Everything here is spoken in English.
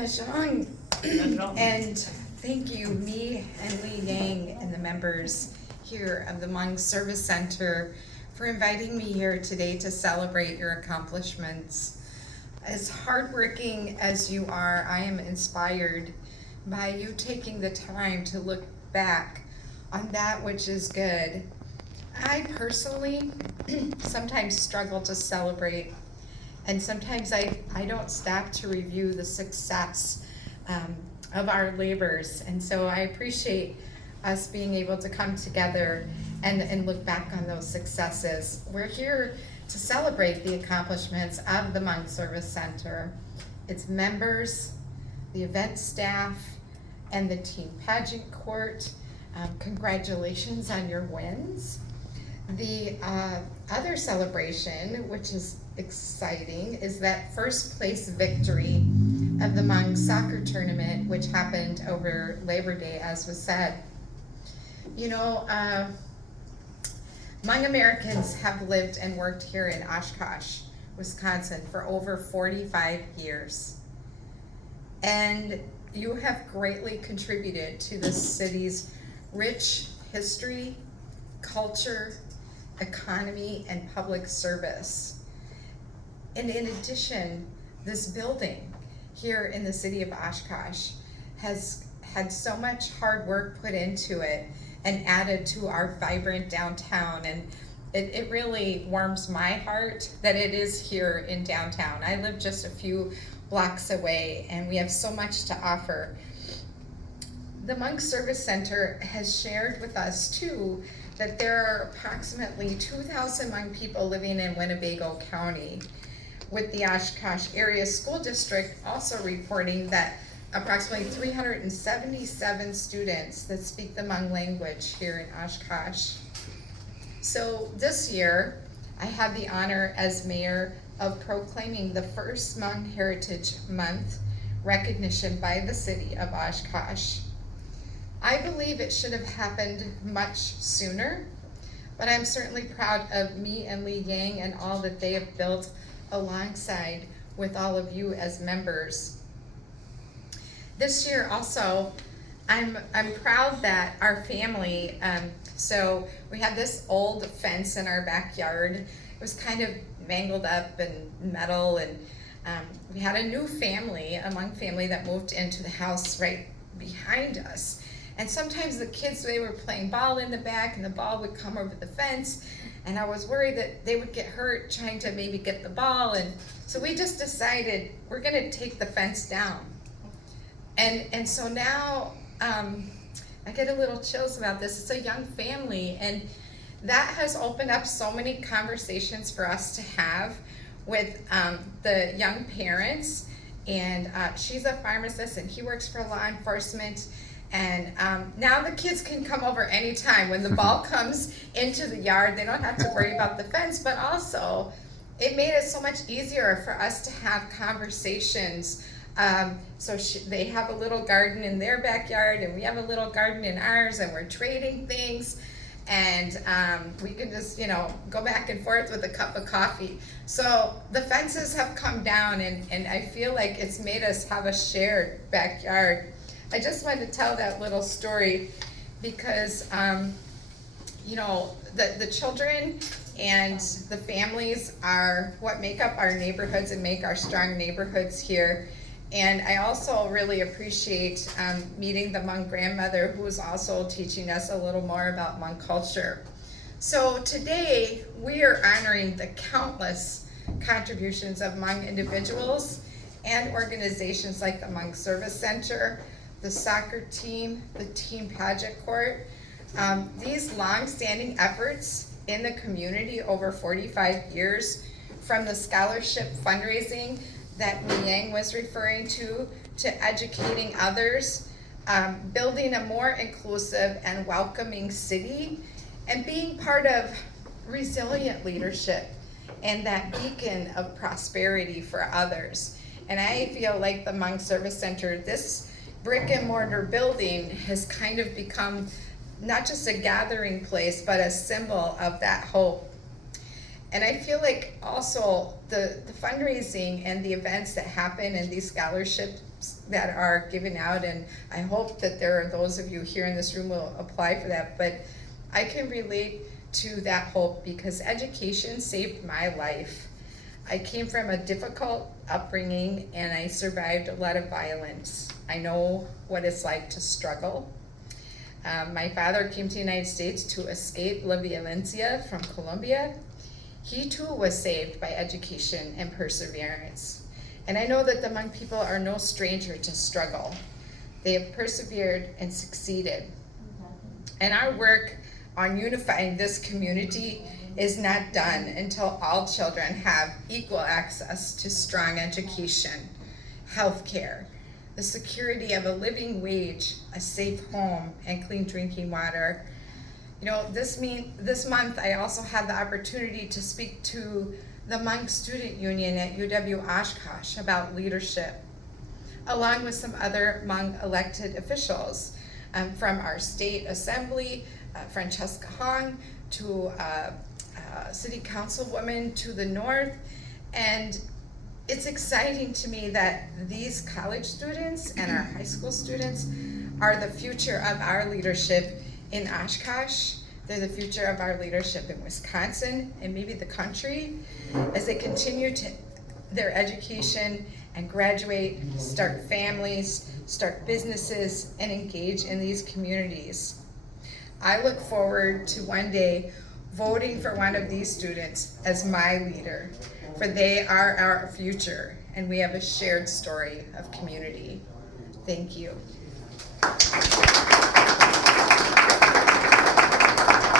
Najong. And thank you, me and Lee Yang and the members here of the Hmong Service Center for inviting me here today to celebrate your accomplishments. As hardworking as you are, I am inspired by you taking the time to look back on that which is good. I personally sometimes struggle to celebrate, and sometimes I don't stop to review the success of our labors. And so I appreciate us being able to come together and look back on those successes. We're here to celebrate the accomplishments of the Hmong Service Center, its members, the event staff, and the team pageant court. Congratulations on your wins. The other celebration, which is exciting, is that first place victory of the Hmong soccer tournament, which happened over Labor Day, as was said. You know, Hmong Americans have lived and worked here in Oshkosh, Wisconsin for over 45 years. And you have greatly contributed to the city's rich history, culture, economy, and public service. And in addition, this building here in the city of Oshkosh has had so much hard work put into it and added to our vibrant downtown. And it really warms my heart that it is here in downtown. I live just a few blocks away, and we have so much to offer. The Hmong Service Center has shared with us too that there are approximately 2,000 Hmong people living in Winnebago County, with the Oshkosh Area School District also reporting that approximately 377 students that speak the Hmong language here in Oshkosh. So this year, I have the honor as mayor of proclaiming the first Hmong Heritage Month recognition by the city of Oshkosh. I believe it should have happened much sooner, but I'm certainly proud of me and Lee Yang and all that they have built alongside with all of you as members. This year also, I'm proud that our family, so we had this old fence in our backyard. It was kind of mangled up and metal, and we had a new family, a Hmong family that moved into the house right behind us. And sometimes the kids, they were playing ball in the back and the ball would come over the fence, and I was worried that they would get hurt trying to maybe get the ball. And so we just decided we're gonna take the fence down. And so now I get a little chills about this. It's a young family, and that has opened up so many conversations for us to have with the young parents. And she's a pharmacist and he works for law enforcement. And now the kids can come over anytime. When the ball comes into the yard, they don't have to worry about the fence, but also it made it so much easier for us to have conversations. So they have a little garden in their backyard, and we have a little garden in ours, and we're trading things. And we can just, go back and forth with a cup of coffee. So the fences have come down, and I feel like it's made us have a shared backyard. I just wanted to tell that little story because, the children and the families are what make up our neighborhoods and make our strong neighborhoods here. And I also really appreciate meeting the Hmong grandmother, who is also teaching us a little more about Hmong culture. So today, we are honoring the countless contributions of Hmong individuals and organizations like the Hmong Service Center, the soccer team, the team pageant court. These long-standing efforts in the community over 45 years, from the scholarship fundraising that Mi Yang was referring to educating others, building a more inclusive and welcoming city, and being part of resilient leadership and that beacon of prosperity for others. And I feel like the Hmong Service Center, this brick and mortar building, has kind of become not just a gathering place, but a symbol of that hope. And I feel like also the fundraising and the events that happen and these scholarships that are given out, and I hope that there are those of you here in this room will apply for that. But I can relate to that hope because education saved my life. I came from a difficult upbringing and I survived a lot of violence. I know what it's like to struggle. My father came to the United States to escape la violencia from Colombia. He too was saved by education and perseverance. And I know that the Hmong people are no stranger to struggle. They have persevered and succeeded. And our work on unifying this community is not done until all children have equal access to strong education, health care, the security of a living wage, a safe home, and clean drinking water. You know, this month I also had the opportunity to speak to the Hmong Student Union at UW Oshkosh about leadership, along with some other Hmong elected officials from our state assembly, Francesca Hong, to city councilwoman to the north. And it's exciting to me that these college students and our high school students are the future of our leadership in Oshkosh. They're the future of our leadership in Wisconsin and maybe the country as they continue to their education and graduate, start families, start businesses, and engage in these communities. I look forward to one day voting for one of these students as my leader, for they are our future and we have a shared story of community. Thank you.